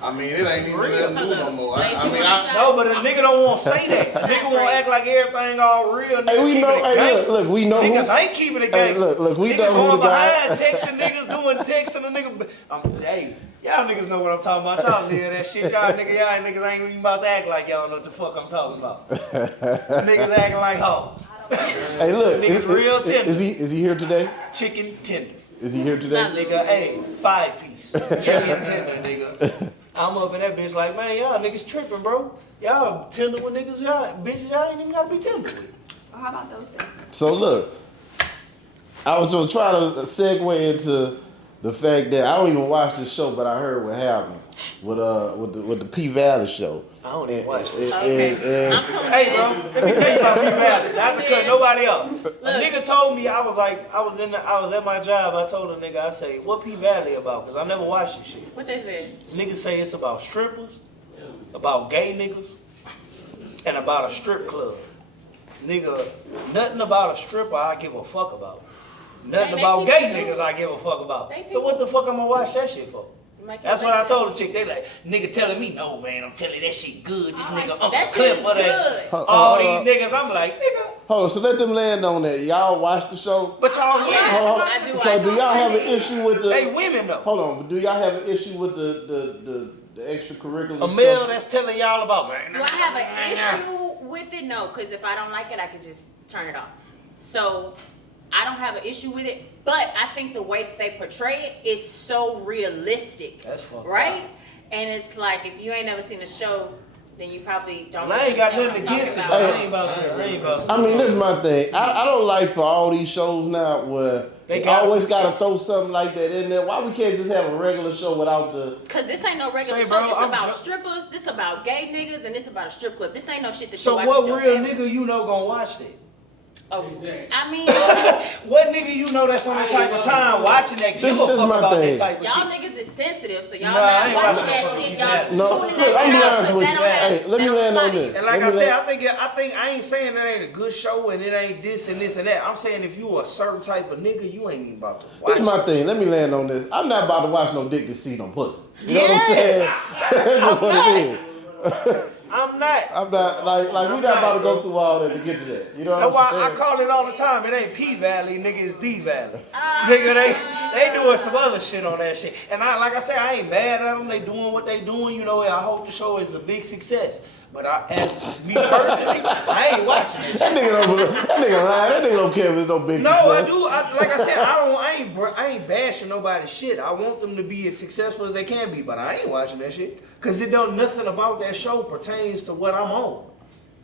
I mean, it ain't even nothing new no more. I No, but a nigga don't want to say that. Nigga want to act like everything all real. Nigga Hey, we keeping know. it Hey, gangsta. look, we know Niggas who. ain't keeping it Hey, gangsta. look, we Niggas know who going the guy. behind texting niggas, doing texting a nigga. Hey, y'all niggas know what I'm talking about. Y'all hear that shit. Y'all niggas ain't even about to act like y'all know what the fuck I'm talking about. Niggas acting like hoes. Hey, look, Niggas real tender. is he here today? Chicken tender. Is he here today? Nigga, hey, 5-piece. Chicken tender, nigga. I'm up in that bitch like, man, y'all niggas tripping, bro. Y'all tender with niggas, bitches, y'all ain't even gotta be tender with. So how about those things? So look, I was gonna try to segue into the fact that I don't even watch this show, but I heard what happened with the P Valley show. I don't even watch it. Okay. Hey, bro, let me tell you about P Valley. Not to cut nobody else. A nigga told me, I was at my job. I told a nigga, I say, what P Valley about? Because I never watched this shit. What they said? Niggas say it's about strippers, about gay niggas, and about a strip club. Nigga, nothing about a stripper I give a fuck about. Nothing about gay niggas I give a fuck about. So what the fuck I'm gonna watch that shit for? That's what I told the chick. They like, nigga telling me, no man, I'm telling you that shit good. This nigga Uncle that Cliff shit for is that. good. All these niggas, I'm like, nigga. Hold on, so let them land on that. Y'all watch the show? But y'all, Hold on. I do So watch do y'all have an issue with the? they women though. Hold on, but do y'all have an issue with the extracurricular A male stuff. that's telling y'all about, man. Do I have an issue with it? No, because if I don't like it, I can just turn it off. So I don't have an issue with it, but I think the way that they portray it is so realistic. That's fucked right? And it's like, if you ain't never seen the show, then you probably don't. And I ain't got understand nothing what I'm against it. talking I about. ain't about to. I ain't about to. I mean, this is my thing. I don't like for all these shows now where they always got to throw something like that in there. Why we can't just have a regular show without the... Cause this ain't no regular Say, show. bro, This I'm about strippers. This about gay niggas, and this about a strip club. This ain't no shit that So you watch what with your real family. nigga you know gonna watch that? Oh, I mean, What nigga you know that's on the type of time watching that? Give a fuck my about thing. that type of y'all shit. niggas is sensitive, so y'all Nah, I not ain't watching watching that that shit. fucking Y'all No, tuning look, that I'm shit be out honest 'cause with that you. don't have- Hey, let me that don't land on apply to this. you. And like Let I me said, let- I think I ain't saying that ain't a good show and it ain't this and this and that. I'm saying if you a certain type of nigga, you ain't even about to watch. This is my it. thing. Let me land on this. I'm not about to watch no dick to see no pussy. You know what I'm saying? That's just what it is. I'm not. I'm not like we not about to go through all that to get to that. You know That's what I'm why I saying? call it all the time. It ain't P Valley, nigga. It's D Valley. Nigga, they doing some other shit on that shit. And like I said, I ain't mad at them. They doing what they doing. You know, I hope the show is a big success. But as me personally, I ain't watching that shit. That nigga lying. That nigga don't care if it's no big No, success. I do. Like I said, I ain't bashing nobody's shit. I want them to be as successful as they can be, but I ain't watching that shit because it don't nothing about that show pertains to what I'm on.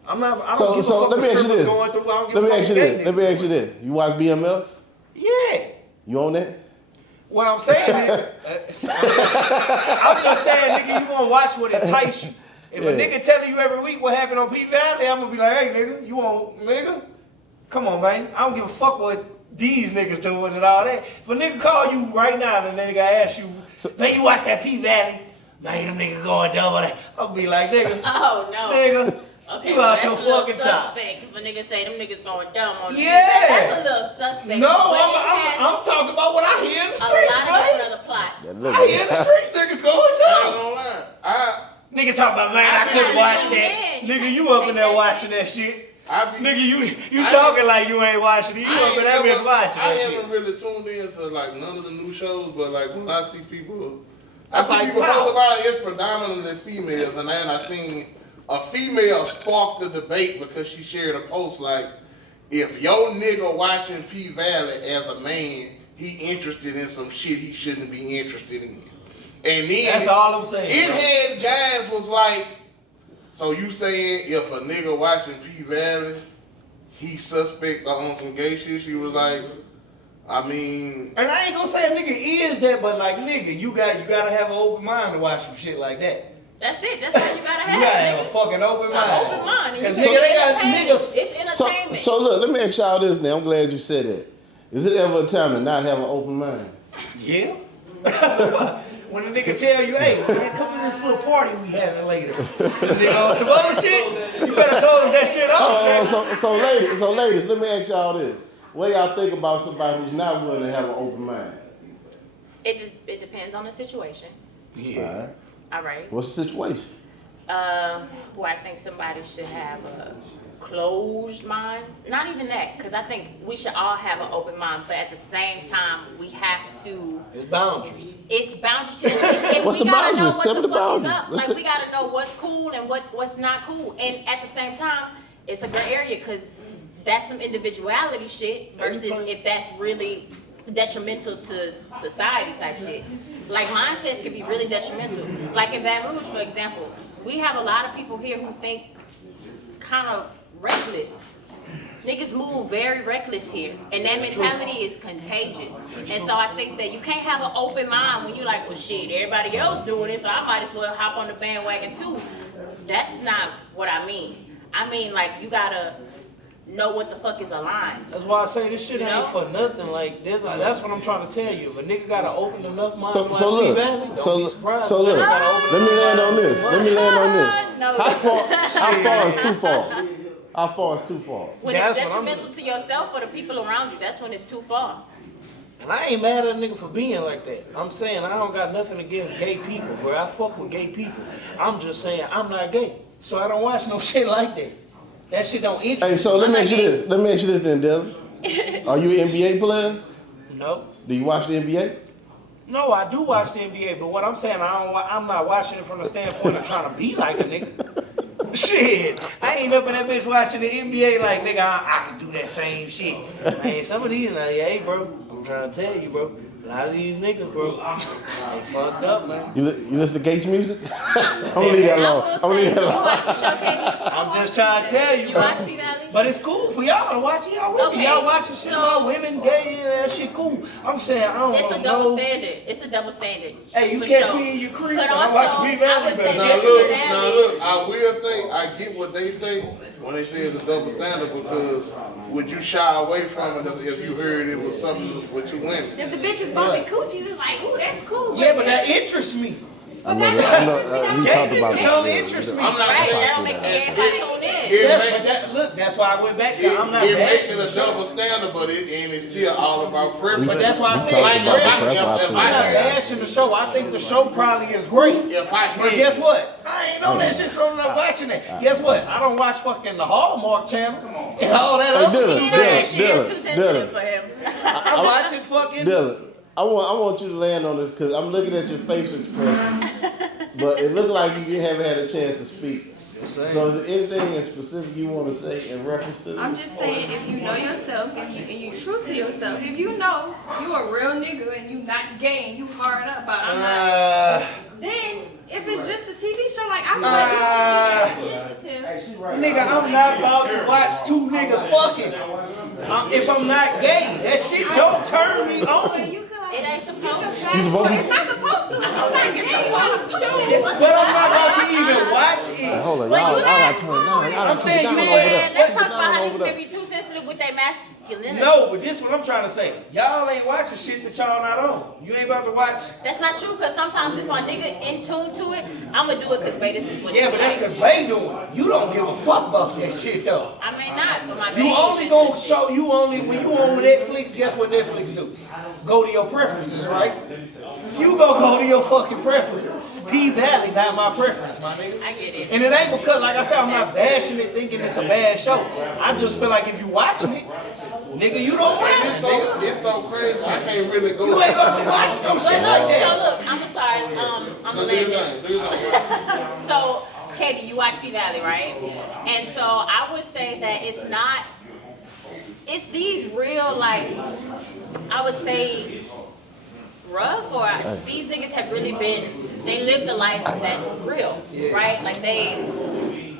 I'm not. I don't give a fuck let me what ask you strippers this. going through. I don't give Let a me fuck ask you what this. gay Let me niggas ask you doing. this. You watch BMF? Yeah. You on that? What I'm saying is, I'm just saying, nigga, you gonna watch what entice you. If a nigga telling you every week what happened on P Valley, I'm gonna be like, hey, nigga, you want, nigga? Come on, man. I don't give a fuck what these niggas doing and all that. If a nigga call you right now and then nigga ask you, man, you watch that P Valley? Man, them niggas going dumb on that. I'll be like, nigga. Oh no. Nigga. Okay, You well, out that's your a little fucking time. suspect. If a nigga say them niggas going dumb on the Yeah. shit, that's a little suspect. No, But it I'm has talking about what I hear in the a streets, lot of man. different other plots. I hear in the streets niggas going I ain't dumb. gonna lie. Nigga talking about, man, I couldn't watch that. Nigga, you up in there watching that shit. Nigga, you talking like you ain't watching it. You up in that bitch watching I that shit. haven't really tuned in to like none of the new shows, but like when I see people, That's I see like people power. post about it, it's predominantly females, and then I seen a female spark the debate because she shared a post like, if your nigga watching P Valley as a man, he interested in some shit he shouldn't be interested in. And then That's all I'm saying. it bro. had guys was like, so you saying if a nigga watching P Valley, he suspect on some gay shit? She was like, I mean, And I ain't gonna say a nigga is that, but like nigga, you gotta have an open mind to watch some shit like that. That's it. That's what you gotta have. You gotta have a nigga. fucking open mind. An open mind. Cause You nigga, they got entertainment. niggas. It's entertainment. So look, let me ask y'all this now. I'm glad you said that. Is it ever a time to not have an open mind? Yeah. When a nigga tell you, hey, man, come to this little party we having later. Nigga on some other shit, you better close that shit off. So ladies, let me ask y'all this. What y'all think about somebody who's not willing to have an open mind? It depends on the situation. Yeah. All right. What's the situation? Well, I think somebody should have a closed mind. Not even that, because I think we should all have an open mind, but at the same time, we have to. It's boundaries. It's boundaries. And What's we the gotta boundaries? know what Tell me the the fuck is boundaries. up. Let's Like see. we gotta know what's cool and what's not cool. And at the same time, it's a gray area because that's some individuality shit versus if that's really detrimental to society type shit. Like mindsets can be really detrimental. Like in Baton Rouge, for example, we have a lot of people here who think kind of reckless. Niggas move very reckless here, and that mentality is contagious. And so I think that you can't have an open mind when you're like, well, shit, everybody else doing it, so I might as well hop on the bandwagon too. That's not what I mean. I mean, like, you gotta know what the fuck is aligned. That's why I say this shit You ain't know? for nothing. Like that's what I'm trying to tell you. If a nigga got an open enough mind, So to watch look, P-Valley, don't so be surprised so if a look. nigga got an open Let me enough land on mind. this. Let me land on this. No. How far is too far? How far is too far? When That's it's what I'm- detrimental to yourself or the people around you, that's when it's too far. And I ain't mad at a nigga for being like that. I'm saying I don't got nothing against gay people, bro. I fuck with gay people. I'm just saying I'm not gay, so I don't watch no shit like that. That shit don't interest me. Hey, so let me ask you this. Let me ask you this then, Dylan. Are you an NBA player? No. Do you watch the NBA? No, I do watch the NBA, but what I'm saying, I'm not watching it from the standpoint of trying to be like a nigga. Shit, I ain't up in that bitch watching the NBA like, nigga, I can do that same shit. Man, some of these, like, hey, bro, I'm trying to tell you, bro. A lot of these niggas, bro, they fucked up, man. You listen to Gates music? I'm gonna leave that alone. I'm gonna leave that You alone. watch the show, Kaitiee? I'm just trying to tell you, You bro. watch P-Valley? But it's cool for y'all to watch it. Y'all with me. Okay, Y'all watching shit so- about women, gay, and that shit cool. I'm saying, I don't It's know. a double standard. It's a double standard. Hey, you for catch sure. me in your crib But and I also, watch P-Valley, I would say baby. Now Jeffrey look, Valley. I will say I get what they say when they say it's a double standard because would you shy away from it if you heard it was something with two women? If the bitch is bumping coochies, it's like, ooh, that's cool. Yeah, but that interests me. I know, we talked about It don't that. interest me. I'm not Right, saying that don't make everybody tune in. it Yes, make- but that, look, that's why I went back to I'm not it makes bashing it a the show. double standard, but it's still all about preference. But that's why I We said talked it's about great. this, that's why I If threw I'm not it out. bashing the show. I think the show probably is great. If I But hear guess what? I ain't on that shit, so I'm not watching it. Guess what? I don't watch fucking the Hallmark channel and all that Hey, other Dylan, shit. That shit is Dylan, too sensitive Dylan. for him. I'm watching fucking. Dylan, I want you to land on this because I'm looking at your facial expression, but it looked like you haven't had a chance to speak. So is there anything in specific you want to say in reference to this? I'm just saying, if you know yourself and you true to yourself, if you know you a real nigga and you not gay and you hard up about I'm not, then if it's just a TV show, like I feel like it's sensitive. Nigga, I'm not about to watch two niggas fucking. If I'm not gay, that shit don't turn me on. It ain't supposed to. He's supposed to be. It's not supposed to. I'm not gay. But I'm not about to even watch Hey, it. hold on, y'all gotta turn it down. Y'all gotta I'm turn saying it down you- over there. Man, let's talk Turn it about down how over these there. niggas be too sensitive with their masculinity. No, but this what I'm trying to say. Y'all ain't watching shit that y'all not on. You ain't about to watch. That's not true, because sometimes if my nigga in tune to it, I'ma do it because, babe, this is what Yeah, you but that's like. because Bay doing it. You don't give a fuck about that shit though. I may not, but my You baby only is gonna interested. show you only when you on Netflix. Guess what Netflix do? Go to your preferences, right? You go to your fucking preference. P-Valley not my preference, my nigga. I get it. And it ain't because, like I said, I'm not bashing it, thinking it's a bad show. I just feel like if you watching it, nigga, you don't watch it, nigga. It's so crazy, I can't really go. You ain't about to watch no But shit look, like so that. look, I'm sorry, I'm gonna land this. So, Katie, you watch P-Valley, right? And so I would say that it's these real, like, I would say, rough, or these niggas have really they lived a life that's real, right? Like they,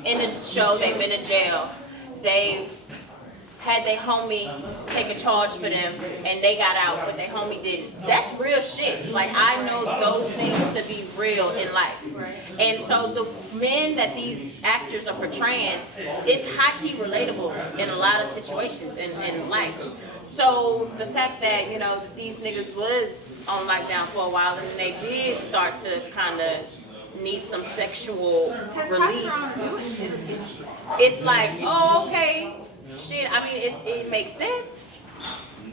in the show, they've been in jail, they've had their homie take a charge for them, and they got out, but their homie didn't. That's real shit. Like, I know those things to be real in life. And so the men that these actors are portraying is high-key relatable in a lot of situations in life. So the fact that, you know, these niggas was on lockdown for a while, and they did start to kind of need some sexual release. It's like, oh, okay. Shit, I mean, it makes sense.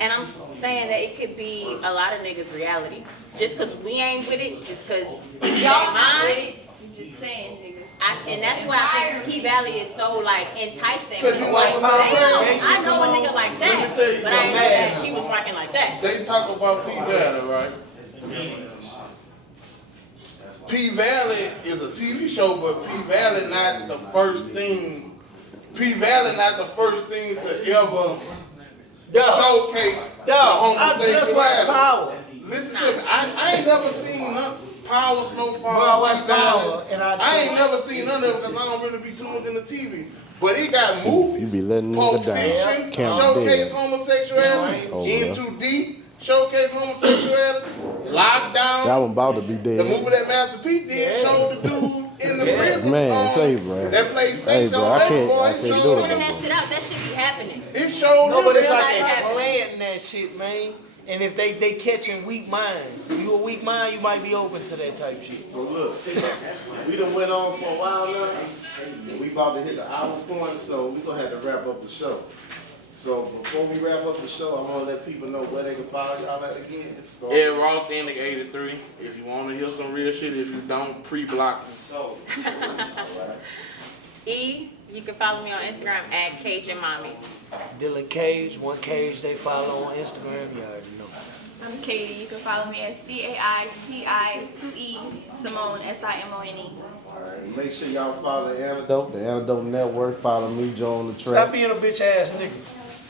And I'm saying that it could be a lot of niggas' reality. Just because we ain't with it, just because y'all mind. Just saying, niggas. And that's why I think P-Valley is so, like, enticing. 'Cause you know Like, what's so damn, crazy? I know a nigga like Let that, me tell you but I ain't know something. that he was rocking like that. They talk about P-Valley, right? P-Valley is a TV show, but P-Valley not the first thing. P-Valley not the first thing to ever showcase the I just watched homosexuality. Power. Listen to me. I ain't never seen none Power, Snowfall. Bro, I watched P-Valley. Power, and I ain't never seen none of it because I don't really be too much in the TV. But he got movies. You be letting Pulp nigga down. Fiction, Count showcase dead. homosexuality. Oh, In yeah. Too Deep, showcase homosexuality. Lockdown. That one about to be The movie dead. that Master P did showed the dude in the prison. Man, say, bro. That played Hey, Stacey bro, on I can't Boy. do it. Pulling that shit out, that shit be happening. It showed No, him but it's real like life. they planting that shit, man. And if they catching weak minds, if you a weak mind, you might be open to that type shit. So look, we done went on for a while now. And we about to hit the hour point, so we gonna have to wrap up the show. So before we wrap up the show, I'm gonna let people know where they can follow y'all at again. Start. Yeah, Raw Authentic 83. If you want to hear some real shit, if you don't, pre-block me. E, you can follow me on Instagram at Cajun Mommy. Dylan Cage, one Cage they follow on Instagram, you already know. I'm Caitiee. You can follow me at CAITI 2 E Simone SIMONE. Alright, make sure y'all follow the Antidote Network. Follow me, Joe on the track. Stop being a bitch ass nigga.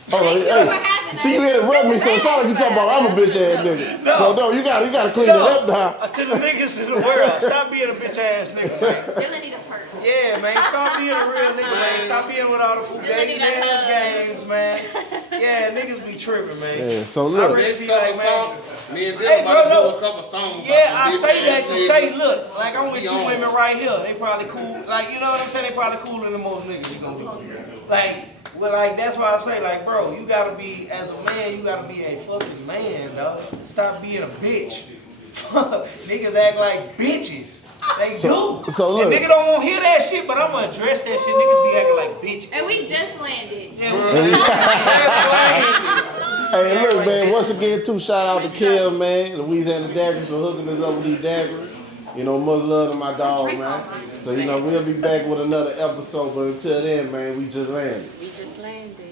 Hold on, hey, see you interrupt me, so it sounds like you talking about I'm a bitch ass nigga. No. So no, you gotta clean it up now. To the niggas in the world, stop being a bitch ass nigga, man. Dylan need a perk. Yeah, man, stop being a real nigga, man. Stop being with all the fugazi ass games, man. Yeah, niggas be tripping, man. Yeah, so look. I really be like, man. Me and Hey, Dylan bro, about to no. do a couple songs. Yeah, about I some say bitch that ass to niggas. say, look, like I'm with Be two on. women right here. They probably cool. Like, you know what I'm saying? They probably cooler than most niggas you gonna do. Like, well, like, that's why I say, like, bro, you gotta be, as a man, you gotta be a fucking man, dog. Stop being a bitch. Niggas act like bitches. They do. So look. And nigga don't want to hear that shit, but I'm gonna address that shit. Niggas be acting like bitches. And we just landed. Yeah, we just Hey, look, man, once again, shout out to Kev, man, Louisiana Daggers for hooking us up with these daggers. You know, much love to my dog, man. So, you know, we'll be back with another episode, but until then, man, we just landed. We just landed.